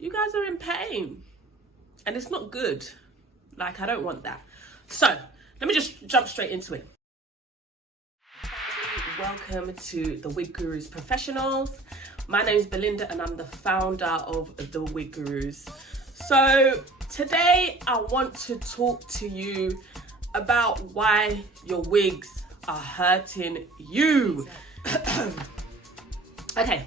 you guys are in pain. And it's not good. Like, I don't want that. So, let me just jump straight into it. Welcome to the Wig Gurus Professionals. My name is Belinda and I'm the founder of the Wig Gurus. So, today I want to talk to you about why your wigs are hurting you. Okay,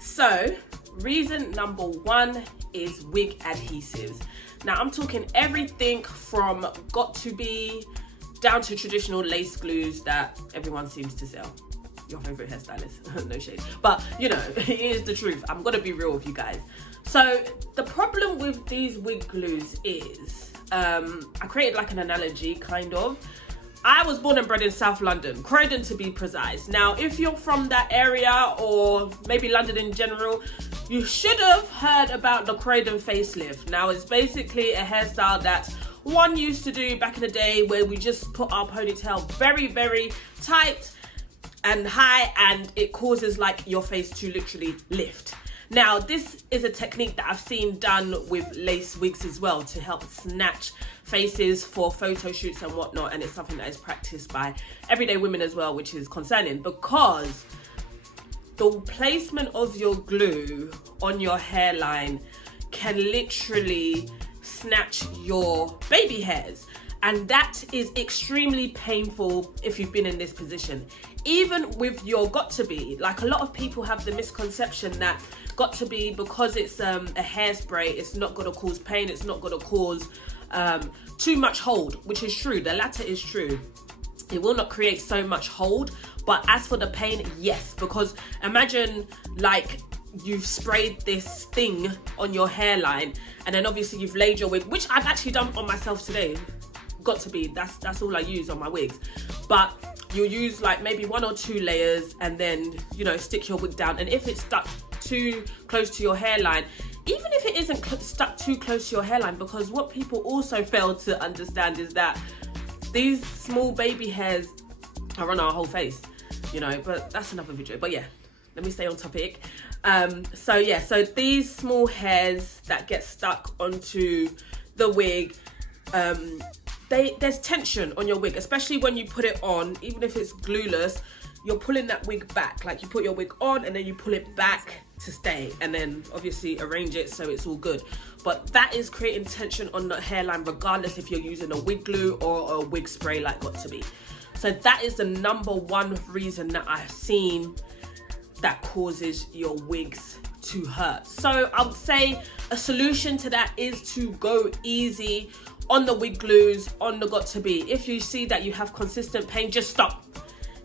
so reason number one is wig adhesives. Now I'm talking everything from got2b down to traditional lace glues that everyone seems to sell. Your favorite hairstylist, no shade. But you know, it is the truth. I'm gonna be real with you guys. So the problem with these wig glues is, I created like an analogy kind of. I was born and bred in South London, Croydon to be precise. Now, if you're from that area or maybe London in general, you should have heard about the Croydon facelift. Now, it's basically a hairstyle that one used to do back in the day where we just put our ponytail very, very tight and high, and it causes like your face to literally lift. Now, this is a technique that I've seen done with lace wigs as well to help snatch faces for photo shoots and whatnot, and it's something that is practiced by everyday women as well, which is concerning because the placement of your glue on your hairline can literally snatch your baby hairs, and that is extremely painful if you've been in this position. Even with your got2b, like a lot of people have the misconception that got2b, because it's a hairspray, it's not going to cause pain, it's not going to cause too much hold, which is true. The latter is true. It will not create so much hold, but as for the pain, yes, because imagine like you've sprayed this thing on your hairline and then obviously you've laid your wig, which I've actually done on myself today. Got2b, that's all I use on my wigs. But you'll use like maybe 1 or 2 layers and then, you know, stick your wig down, and if it's stuck too close to your hairline, even if it isn't stuck too close to your hairline, because what people also fail to understand is that these small baby hairs are on our whole face, you know, but that's another video. But yeah, let me stay on topic. So these small hairs that get stuck onto the wig, there's tension on your wig, especially when you put it on. Even if it's glueless, you're pulling that wig back. Like you put your wig on and then you pull it back to stay, and then obviously arrange it so it's all good. But that is creating tension on the hairline regardless if you're using a wig glue or a wig spray like got2b. So that is the number one reason that I've seen that causes your wigs to hurt. So I would say a solution to that is to go easy on the wig glues, on the got2b. If you see that you have consistent pain, just stop.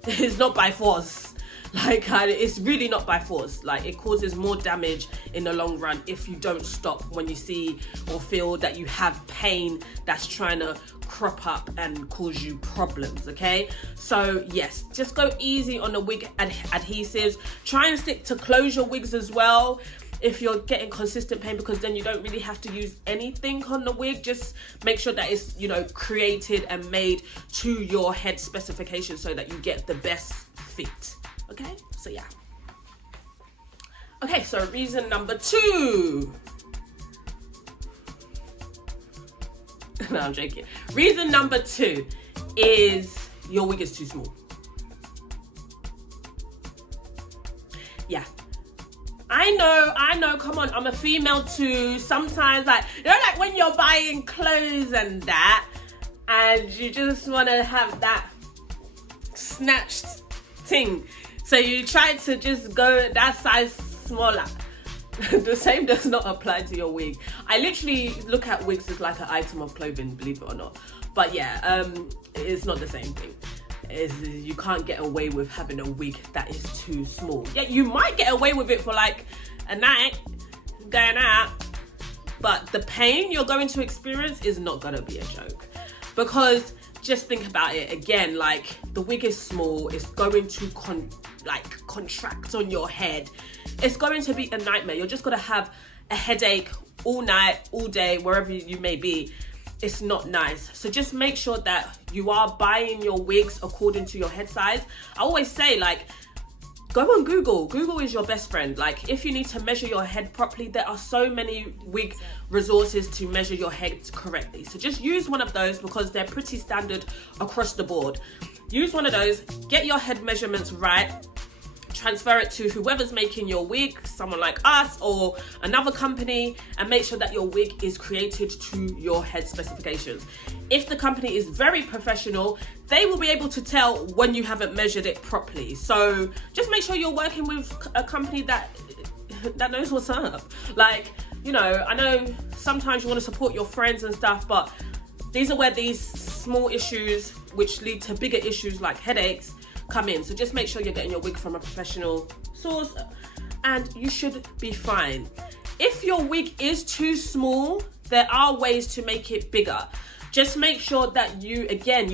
It's not by force. Like, it's really not by force. Like, it causes more damage in the long run if you don't stop when you see or feel that you have pain that's trying to crop up and cause you problems, okay? So yes, just go easy on the wig adhesives. Try and stick to closure wigs as well if you're getting consistent pain, because then you don't really have to use anything on the wig. Just make sure that it's, you know, created and made to your head specification so that you get the best fit. Okay, so yeah. Okay, so reason number 2. No, I'm joking. Reason number 2 is your wig is too small. Yeah. I know, come on, I'm a female too. Sometimes, like, you know, like when you're buying clothes and that, and you just want to have that snatched thing. So you try to just go that size smaller. The same does not apply to your wig. I literally look at wigs as like an item of clothing, believe it or not. But yeah, it's not the same thing. You can't get away with having a wig that is too small. Yeah, you might get away with it for like a night going out, but the pain you're going to experience is not gonna be a joke. Because just think about it again, like the wig is small, it's going to contract on your head. It's going to be a nightmare. You're just gonna have a headache all night, all day, wherever you may be. It's not nice. So just make sure that you are buying your wigs according to your head size. I always say, like, go on Google. Google is your best friend. Like, if you need to measure your head properly, there are so many wig resources to measure your head correctly. So just use one of those because they're pretty standard across the board. Use one of those, get your head measurements right, transfer it to whoever's making your wig, someone like us or another company, and make sure that your wig is created to your head specifications. If the company is very professional, they will be able to tell when you haven't measured it properly. So just make sure you're working with a company that knows what's up. Like, you know, I know sometimes you want to support your friends and stuff, but these are where these small issues, which lead to bigger issues like headaches, come in. So just make sure you're getting your wig from a professional source and you should be fine. If your wig is too small, there are ways to make it bigger. Just make sure that you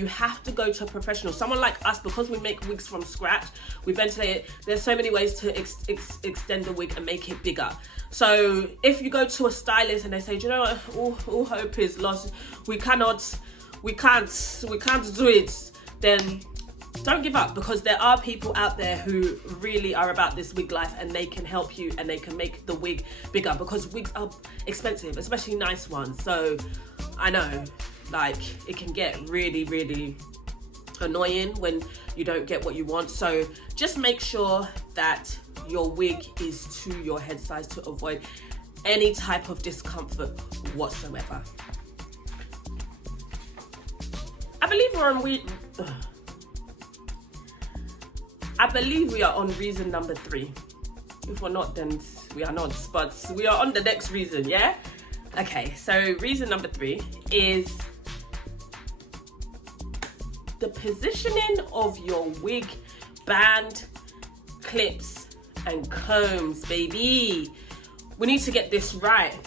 have to go to a professional, someone like us, because we make wigs from scratch, we ventilate it. There's so many ways to extend the wig and make it bigger. So if you go to a stylist and they say, do you know what, all hope is lost, we can't do it, then don't give up, because there are people out there who really are about this wig life and they can help you and they can make the wig bigger, because wigs are expensive, especially nice ones. So I know, like, it can get really, really annoying when you don't get what you want. So just make sure that your wig is to your head size to avoid any type of discomfort whatsoever. I believe we are on reason number 3. If we're not, then we are not, but we are on the next reason, yeah? Okay, so reason number 3 is the positioning of your wig, band, clips, and combs, baby. We need to get this right.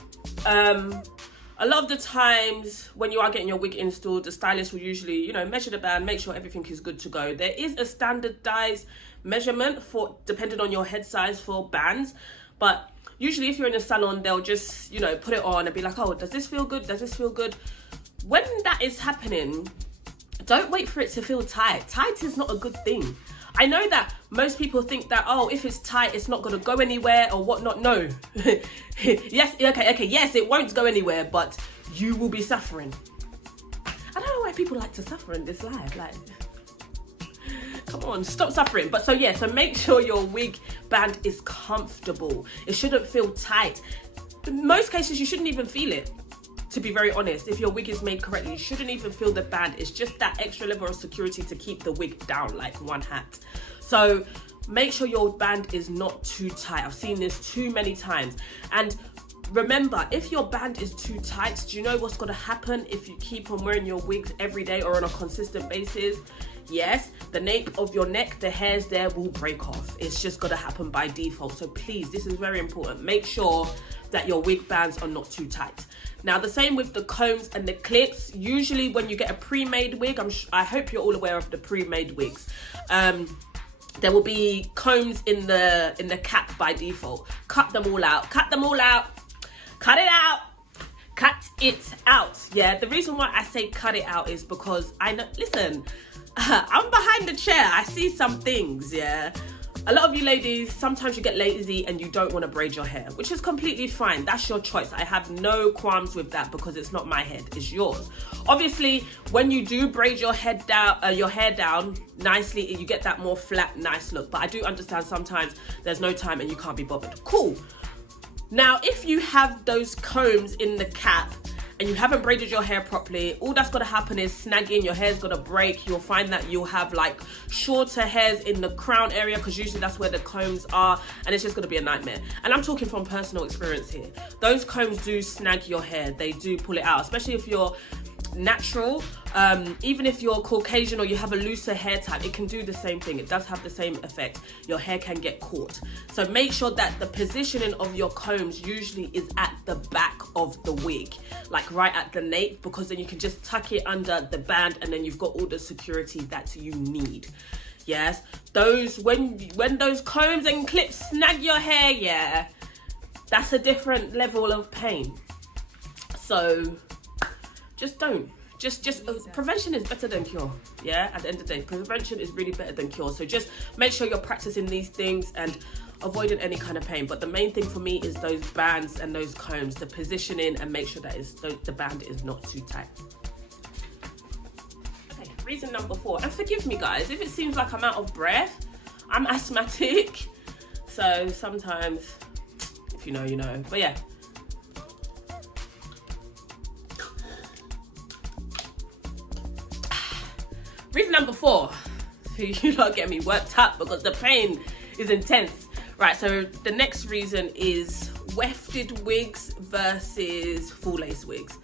A lot of the times when you are getting your wig installed, the stylist will usually, you know, measure the band, make sure everything is good to go. There is a standardized measurement for, depending on your head size, for bands, but usually if you're in a salon, they'll just, you know, put it on and be like, oh, does this feel good? Does this feel good? When that is happening, don't wait for it to feel tight. Tight is not a good thing. I know that most people think that, oh, if it's tight, it's not going to go anywhere or whatnot. No. Yes, okay, yes, it won't go anywhere, but you will be suffering. I don't know why people like to suffer in this life. Like, come on, stop suffering. But so make sure your wig band is comfortable. It shouldn't feel tight. In most cases, you shouldn't even feel it. To be very honest, if your wig is made correctly, you shouldn't even feel the band. It's just that extra level of security to keep the wig down like one hat. So make sure your band is not too tight. I've seen this too many times. And remember, if your band is too tight, do you know what's going to happen if you keep on wearing your wigs every day or on a consistent basis? Yes, the nape of your neck, the hairs there will break off. It's just going to happen by default. So please, this is very important. Make sure that your wig bands are not too tight. Now, the same with the combs and the clips. Usually when you get a pre-made wig, I hope you're all aware of the pre-made wigs. There will be combs in the cap by default. Cut them all out. Cut them all out. Cut it out. Cut it out. Yeah, the reason why I say cut it out is because I know, listen, I'm behind the chair. I see some things, yeah. A lot of you ladies, sometimes you get lazy and you don't want to braid your hair, which is completely fine. That's your choice. I have no qualms with that because it's not my head, it's yours. Obviously, when you do braid your hair down nicely, you get that more flat, nice look. But I do understand sometimes there's no time and you can't be bothered. Cool. Now, if you have those combs in the cap and you haven't braided your hair properly, all that's going to happen is snagging. Your hair's going to break. You'll find that you'll have like shorter hairs in the crown area because usually that's where the combs are, and it's just going to be a nightmare. And I'm talking from personal experience here. Those combs do snag your hair. They do pull it out, especially if you're natural. Even if you're Caucasian or you have a looser hair type, it can do the same thing. It does have the same effect. Your hair can get caught. So make sure that the positioning of your combs usually is at the back of the wig, like right at the nape, because then you can just tuck it under the band and then you've got all the security that you need. Yes, those when those combs and clips snag your hair, yeah, that's a different level of pain. So just don't. Just prevention is better than cure. Yeah, at the end of the day, prevention is really better than cure. So just make sure you're practicing these things and avoiding any kind of pain. But the main thing for me is those bands and those combs, the positioning, and make sure that the band is not too tight. Okay, reason number 4, and forgive me guys if it seems like I'm out of breath. I'm asthmatic, so sometimes if you know, you know. But yeah, reason number 4, you not get me worked up because the pain is intense. Right, so the next reason is wefted wigs versus full lace wigs.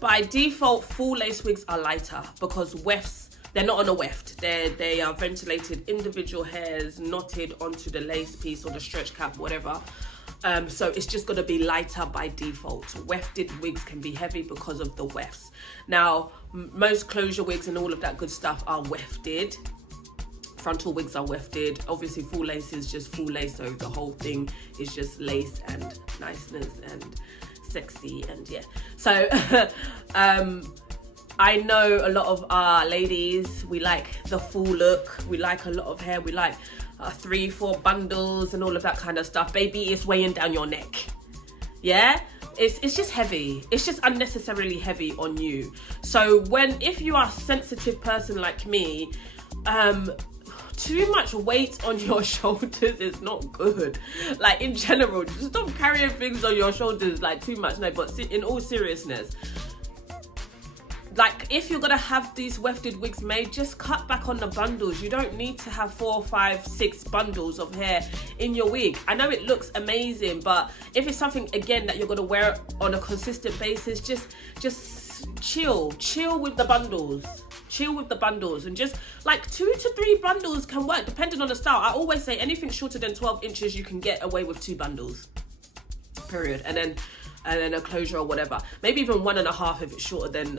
By default, full lace wigs are lighter because wefts, they're not on a weft. They are ventilated individual hairs knotted onto the lace piece or the stretch cap, whatever. So it's just gonna be lighter by default. Wefted wigs can be heavy because of the wefts. Now, most closure wigs and all of that good stuff are wefted. Frontal wigs are wefted. Obviously, full lace is just full lace, so the whole thing is just lace and niceness and sexy and yeah. So I know a lot of our ladies, we like the full look. We like a lot of hair. We like 3-4 bundles and all of that kind of stuff. Baby, it's weighing down your neck. Yeah, it's just heavy. It's just unnecessarily heavy on you. So if you are a sensitive person like me, too much weight on your shoulders is not good. Like in general, just stop carrying things on your shoulders like too much. No, but in all seriousness, like if you're gonna have these wefted wigs made, just cut back on the bundles. You don't need to have 4, 5, 6 bundles of hair in your wig. I know it looks amazing, but if it's something again that you're gonna wear on a consistent basis, just chill with the bundles. Chill with the bundles, and just like 2 to 3 bundles can work depending on the style. I always say anything shorter than 12 inches you can get away with 2 bundles, period. And then a closure or whatever, maybe even 1.5 if it's shorter than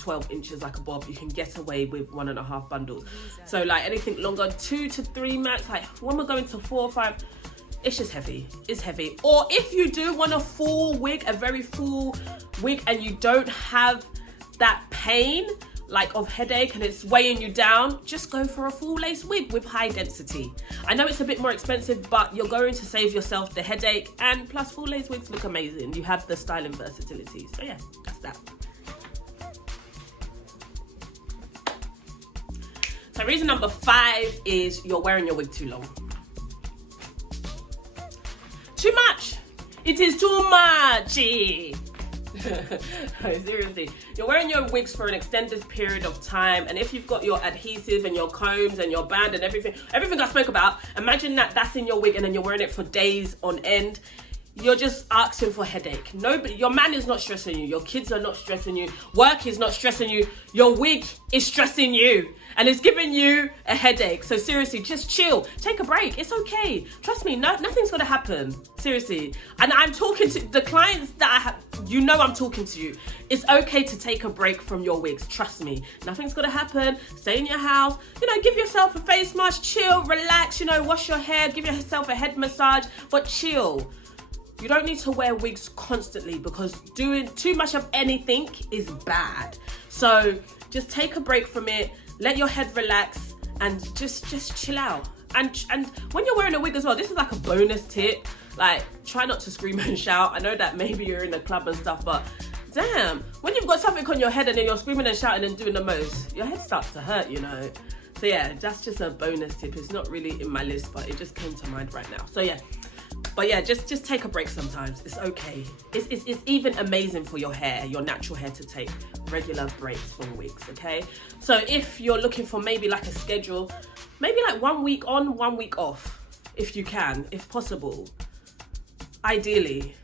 12 inches like a bob, you can get away with 1.5 bundles. So like anything longer, 2 to 3 max. Like when we're going to 4 or 5, it's just heavy. It's heavy. Or if you do want a full wig, a very full wig, and you don't have that pain like of headache and it's weighing you down, just go for a full lace wig with high density. I know it's a bit more expensive, but you're going to save yourself the headache, and plus full lace wigs look amazing. You have the styling versatility. So yeah, that's that. So reason number 5 is you're wearing your wig too long. Too much. It is too much. Seriously, you're wearing your wigs for an extended period of time, and if you've got your adhesive and your combs and your band and everything I spoke about, imagine that's in your wig and then you're wearing it for days on end. You're just asking for headache. Nobody, your man is not stressing you, your kids are not stressing you, work is not stressing you, your wig is stressing you and it's giving you a headache. So seriously, just chill, take a break. It's okay, trust me, nothing's gonna happen, seriously. And I'm talking to the clients that I have, you know I'm talking to you. It's okay to take a break from your wigs, trust me. Nothing's gonna happen. Stay in your house, give yourself a face mask, chill, relax, wash your hair, give yourself a head massage, but chill. You don't need to wear wigs constantly because doing too much of anything is bad. So just take a break from it, let your head relax, and just chill out. And when you're wearing a wig as well, this is like a bonus tip. Like, try not to scream and shout. I know that maybe you're in a club and stuff, but damn, when you've got something on your head and then you're screaming and shouting and doing the most, your head starts to hurt, So yeah, that's just a bonus tip. It's not really in my list, but it just came to mind right now. So yeah. But yeah, just take a break sometimes. It's okay. It's even amazing for your hair, your natural hair, to take regular breaks from wigs, okay? So if you're looking for maybe like a schedule, maybe like 1 week on, 1 week off, if you can, if possible. Ideally.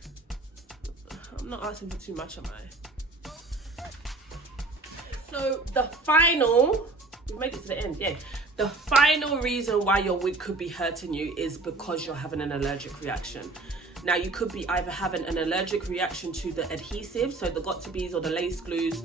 I'm not asking for too much, am I? So we've made it to the end, yeah. The final reason why your wig could be hurting you is because you're having an allergic reaction. Now, you could be either having an allergic reaction to the adhesive, so the got-to-be's or the lace glues.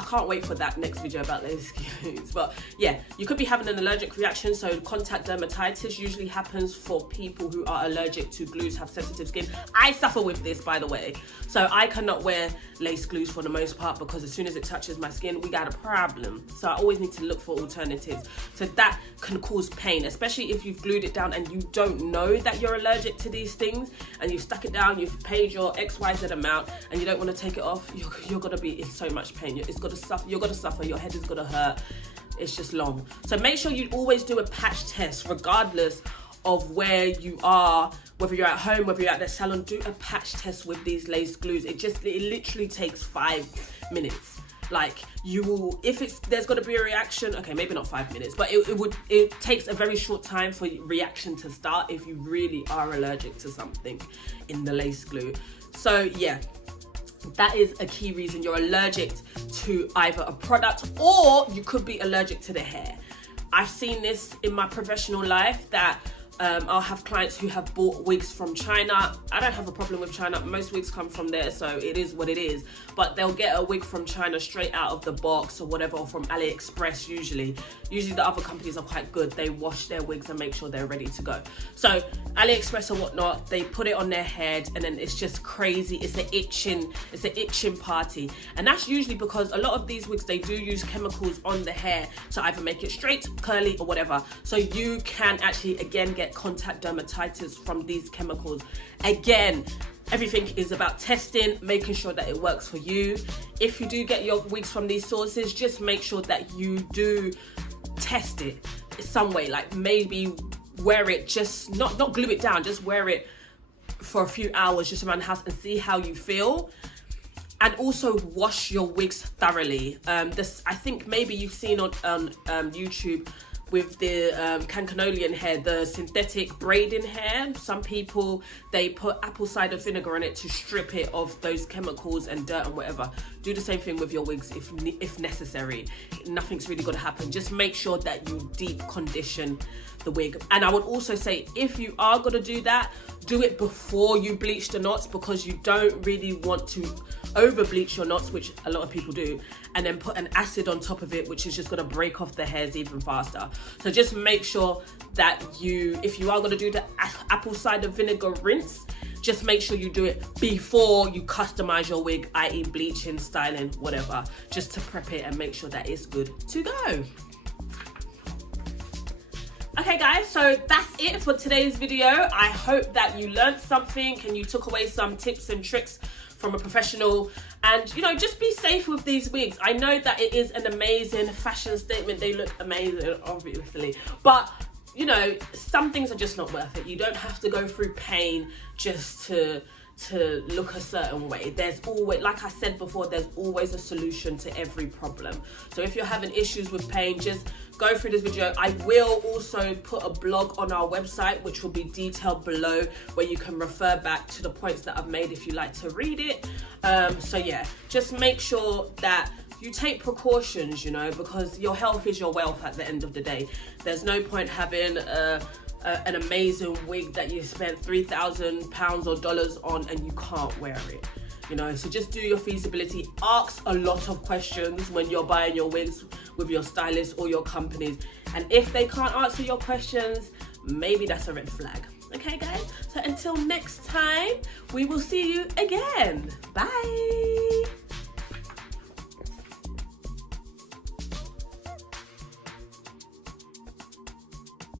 I can't wait for that next video about lace glues. But yeah, you could be having an allergic reaction. So contact dermatitis usually happens for people who are allergic to glues, have sensitive skin. I suffer with this, by the way. So I cannot wear lace glues for the most part, because as soon as it touches my skin, we got a problem. So I always need to look for alternatives. So that can cause pain, especially if you've glued it down and you don't know that you're allergic to these things, and you've stuck it down, you've paid your XYZ amount, and you don't want to take it off. You're gonna be in so much pain. You're gonna suffer. Your head is gonna hurt. It's just long. So make sure you always do a patch test, regardless of where you are, whether you're at home, whether you're at the salon. Do a patch test with these lace glues. It literally takes 5 minutes. Like, you will, if there's going to be a reaction, okay, maybe not 5 minutes, but it takes a very short time for reaction to start if you really are allergic to something in the lace glue. So yeah, that is a key reason you're allergic to either a product, or you could be allergic to the hair. I've seen this in my professional life that I'll have clients who have bought wigs from China. I don't have a problem with China. Most wigs come from there, so it is what it is. But they'll get a wig from China straight out of the box or whatever, or from AliExpress usually. Usually the other companies are quite good. They wash their wigs and make sure they're ready to go. So AliExpress or whatnot, they put it on their head, and then it's just crazy. It's an itching party. And that's usually because a lot of these wigs, they do use chemicals on the hair to either make it straight, curly, or whatever. So you can actually, again, get contact dermatitis from these chemicals. Again, everything is about testing, making sure that it works for you. If you do get your wigs from these sources, just make sure that you do test it some way. Like, maybe wear it, just not glue it down, just wear it for a few hours just around the house and see how you feel. And also wash your wigs thoroughly. This, I think maybe you've seen on YouTube with the Cancunolian hair, the synthetic braiding hair. Some people, they put apple cider vinegar on it to strip it of those chemicals and dirt and whatever. Do the same thing with your wigs if necessary. Nothing's really going to happen. Just make sure that you deep condition the wig. And I would also say, if you are going to do that, do it before you bleach the knots, because you don't really want to over bleach your knots, which a lot of people do, and then put an acid on top of it, which is just going to break off the hairs even faster. So just make sure that if you are going to do the apple cider vinegar rinse, just make sure you do it before you customize your wig, i.e. bleaching, styling, whatever, just to prep it and make sure that it's good to go. Okay guys, so that's it for today's video. I hope that you learned something and you took away some tips and tricks from a professional, and you know, just be safe with these wigs. I know that it is an amazing fashion statement. They look amazing, obviously, but you know, some things are just not worth it. You don't have to go through pain just to look a certain way. There's always, like I said before, there's always a solution to every problem. So if you're having issues with pain, just go through this video. I will also put a blog on our website, which will be detailed below, where you can refer back to the points that I've made if you like to read it. So yeah, just make sure that you take precautions, you know, because your health is your wealth at the end of the day. There's no point having an amazing wig that you spent £3,000 or dollars on and you can't wear it, you know. So just do your feasibility. Ask a lot of questions when you're buying your wigs with your stylist or your companies, and if they can't answer your questions, maybe that's a red flag. Okay guys, so until next time, we will see you again. Bye.